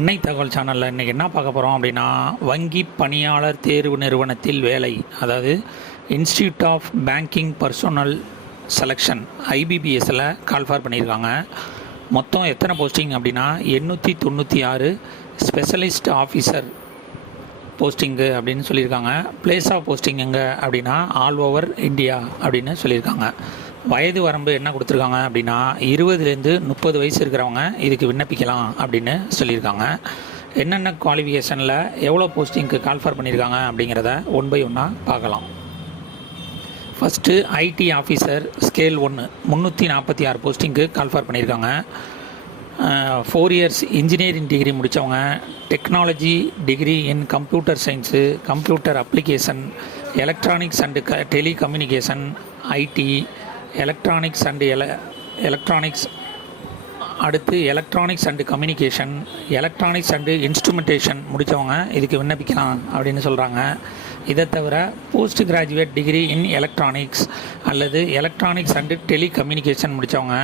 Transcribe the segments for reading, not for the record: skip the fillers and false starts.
அன்னை தகவல் சேனலில் இன்றைக்கி என்ன பார்க்க போகிறோம் அப்படின்னா, வங்கி பணியாளர் தேர்வு நிறுவனத்தில் வேலை, அதாவது institute of banking personnel selection IBPSல கால்ஃபார் பண்ணியிருக்காங்க. மொத்தம் எத்தனை போஸ்டிங் அப்படின்னா 896 ஸ்பெஷலிஸ்ட் ஆஃபீஸர் போஸ்டிங்கு அப்படின்னு சொல்லியிருக்காங்க. பிளேஸ் ஆஃப் போஸ்டிங் எங்கே அப்படின்னா ஆல் ஓவர் இந்தியா அப்படின்னு சொல்லியிருக்காங்க. வயது வரம்பு என்ன கொடுத்துருக்காங்க அப்படின்னா 20லேருந்து 30 வயசு இருக்கிறவங்க இதுக்கு விண்ணப்பிக்கலாம் அப்படின்னு சொல்லியிருக்காங்க. என்னென்ன குவாலிஃபிகேஷனில் எவ்வளோ போஸ்டிங்க்கு கால்ஃபார் பண்ணியிருக்காங்க அப்படிங்கிறத ஒன் பை ஒன்னாக பார்க்கலாம். ஃபஸ்ட்டு IT ஆஃபீஸர் ஸ்கேல் 1 346 போஸ்டிங்க்கு கால்ஃபார் பண்ணியிருக்காங்க. 4 இயர்ஸ் இன்ஜினியரிங் டிகிரி முடித்தவங்க, technology degree in computer science, computer application, electronics and telecommunication, IT, electronics அடுத்து electronics and communication, electronics and instrumentation முடித்தவங்க இதுக்கு விண்ணப்பிக்கலாம் அப்படின்னு சொல்கிறாங்க. இதை தவிர post graduate degree in electronics அல்லது எலக்ட்ரானிக்ஸ் அண்டு டெலிகம்யூனிகேஷன் முடித்தவங்க,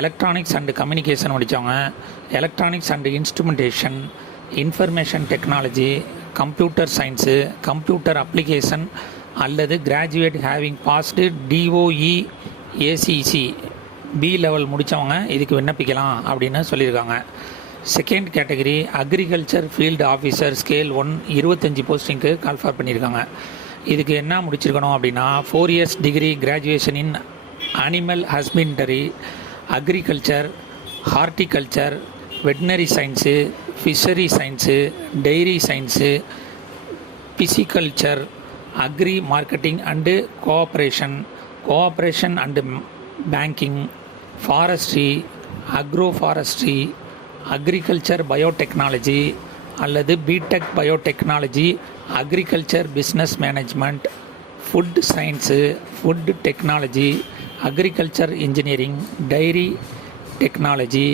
எலக்ட்ரானிக்ஸ் அண்டு கம்யூனிகேஷன் முடித்தவங்க, electronics and instrumentation, information technology, computer science, computer application அல்லது graduate having passed DOE ACC B level முடித்தவங்க இதுக்கு விண்ணப்பிக்கலாம் அப்படின்னு சொல்லியிருக்காங்க. Second category agriculture field officer scale 1 25 போஸ்டிங்க்கு கால்ஃபார் பண்ணியிருக்காங்க. இதுக்கு என்ன முடிச்சிருக்கணும் அப்படின்னா 4 years degree graduation in animal husbandry, agriculture, horticulture, veterinary science, fishery science, dairy science, pisciculture, agri marketing and cooperation and banking, forestry, agroforestry, agriculture biotechnology அல்லது B Tech biotechnology, agriculture business management, food science, food technology, agriculture engineering, dairy technology,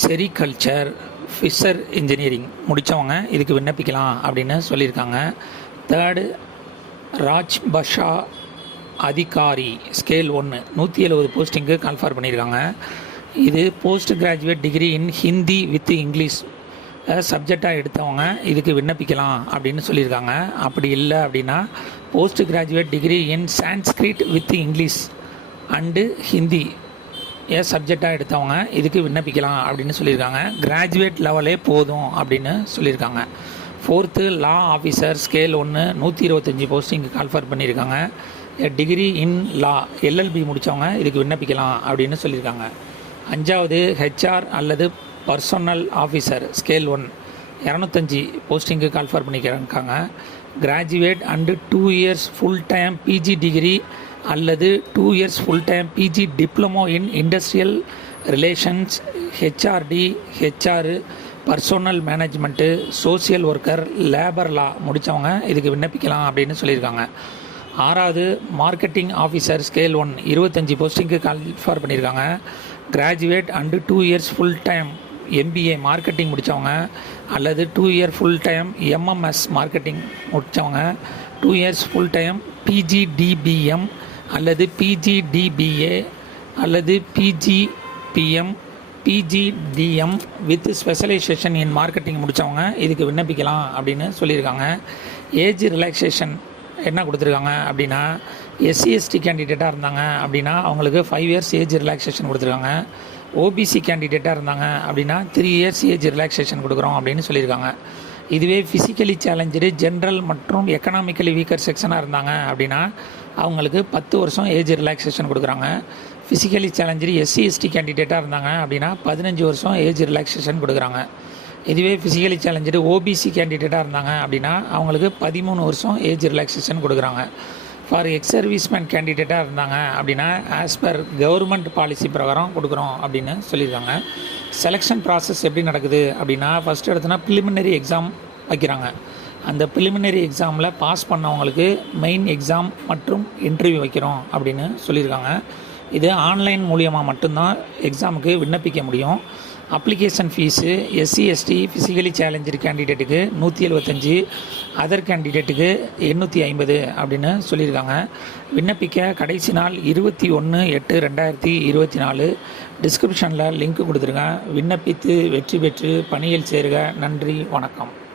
sericulture, fisher engineering முடித்தவங்க இதுக்கு விண்ணப்பிக்கலாம் அப்படின்னு சொல்லியிருக்காங்க. Third ராஜ்பஷா அதிகாரி scale 1 170 posting call for பண்ணியிருக்காங்க. இது post graduate degree in Hindi with English சப்ஜெக்டாக எடுத்தவங்க இதுக்கு விண்ணப்பிக்கலாம் அப்படின்னு சொல்லியிருக்காங்க. அப்படி இல்லை அப்படின்னா post graduate degree in Sanskrit with English and Hindi சப்ஜெக்டாக எடுத்தவங்க இதுக்கு விண்ணப்பிக்கலாம் அப்படின்னு சொல்லியிருக்காங்க. கிராஜுவேட் லெவலே போதும் அப்படின்னு சொல்லியிருக்காங்க. ஃபோர்த்து லா ஆஃபீஸர் ஸ்கேல் 1 125 போஸ்டிங்கு கால்ஃபார் பண்ணியிருக்காங்க. டிகிரி இன் லா LLB முடித்தவங்க இதுக்கு விண்ணப்பிக்கலாம் அப்படின்னு சொல்லியிருக்காங்க. அஞ்சாவது HR அல்லது பர்சனல் ஆஃபீஸர் ஸ்கேல் 1 205 போஸ்டிங்கு கால்ஃபார் பண்ணிக்கிறாங்க. Graduate and 2 years full time PG degree அல்லது 2 years full time PG diploma in industrial relations, HRD, HR, personnel management, social worker, labour law முடித்தவங்க இதுக்கு விண்ணப்பிக்கலாம் அப்படின்னு சொல்லியிருக்காங்க. ஆறாவது மார்க்கெட்டிங் ஆஃபீஸர் ஸ்கேல் 1 25 போஸ்டிங்க்கு கால்ஃபார் பண்ணியிருக்காங்க. Graduate and 2 years full time MBA marketing முடித்தவங்க அல்லது 2 year full time MMS marketing முடித்தவங்க, 2 இயர்ஸ் ஃபுல் டைம் PGDBM அல்லது PGDBA அல்லது PGPM PGDM with specialisation in marketing முடித்தவங்க இதுக்கு விண்ணப்பிக்கலாம் அப்படின்னு சொல்லியிருக்காங்க. ஏஜ் ரிலாக்ஸேஷன் என்ன கொடுத்துருக்காங்க அப்படின்னா SC/ST கேண்டிடேட்டாக இருந்தாங்க அப்படின்னா அவங்களுக்கு 5 இயர்ஸ் ஏஜ் ரிலாக்ஸேஷன் கொடுத்துருக்காங்க. OBC கேண்டிடேட்டாக இருந்தாங்க அப்படின்னா 3 இயர்ஸ் ஏஜ் ரிலாக்ஸேஷன் கொடுக்குறோம் அப்படின்னு சொல்லியிருக்காங்க. இதுவே ஃபிசிக்கலி சேலஞ்சு ஜென்ரல் மற்றும் எக்கனாமிக்கலி வீக்கர் செக்ஷனாக இருந்தாங்க அப்படின்னா அவங்களுக்கு 10 வருஷம் ஏஜ் ரிலாக்ஸேஷன் கொடுக்குறாங்க. ஃபிசிக்கலி சேலஞ்சு SC/ST கேண்டிடேட்டாக இருந்தாங்க அப்படின்னா 15 வருஷம் ஏஜ் ரிலாக்ஸேஷன் கொடுக்குறாங்க. இதுவே ஃபிசிக்கலி சேலஞ்சு OBC கேண்டிடேட்டாக இருந்தாங்க அப்படின்னா அவங்களுக்கு 13 வருஷம் ஏஜ் ரிலாக்ஸேஷன் கொடுக்குறாங்க. ஃபார் எக்ஸ் சர்வீஸ்மேன் கேண்டிடேட்டாக இருந்தாங்க அப்படின்னா ஆஸ் பர் கவர்மெண்ட் பாலிசி பிரகாரம் கொடுக்குறோம் அப்படின்னு சொல்லியிருக்காங்க. செலெக்ஷன் ப்ராசஸ் எப்படி நடக்குது அப்படின்னா ஃபஸ்ட்டு எடுத்தோன்னா ப்ரிலிமினரி எக்ஸாம் வைக்கிறாங்க. அந்த ப்ரிலிமினரி எக்ஸாமில் பாஸ் பண்ணவங்களுக்கு மெயின் எக்ஸாம் மற்றும் இன்டர்வியூ வைக்கிறோம் அப்படின்னு சொல்லியிருக்காங்க. இது ஆன்லைன் மூலியமாக மட்டும்தான் எக்ஸாமுக்கு விண்ணப்பிக்க முடியும். Application fees SC ST physically challenge கேண்டிடேட்டுக்கு 175, அதர் கேண்டிடேட்டுக்கு 850 அப்படின்னு சொல்லியிருக்காங்க. விண்ணப்பிக்க கடைசி நாள் 21/8/2024. டிஸ்கிரிப்ஷனில் லிங்க் கொடுத்துருங்க. விண்ணப்பித்து வெற்றி பெற்று பணியில் சேருக. நன்றி, வணக்கம்.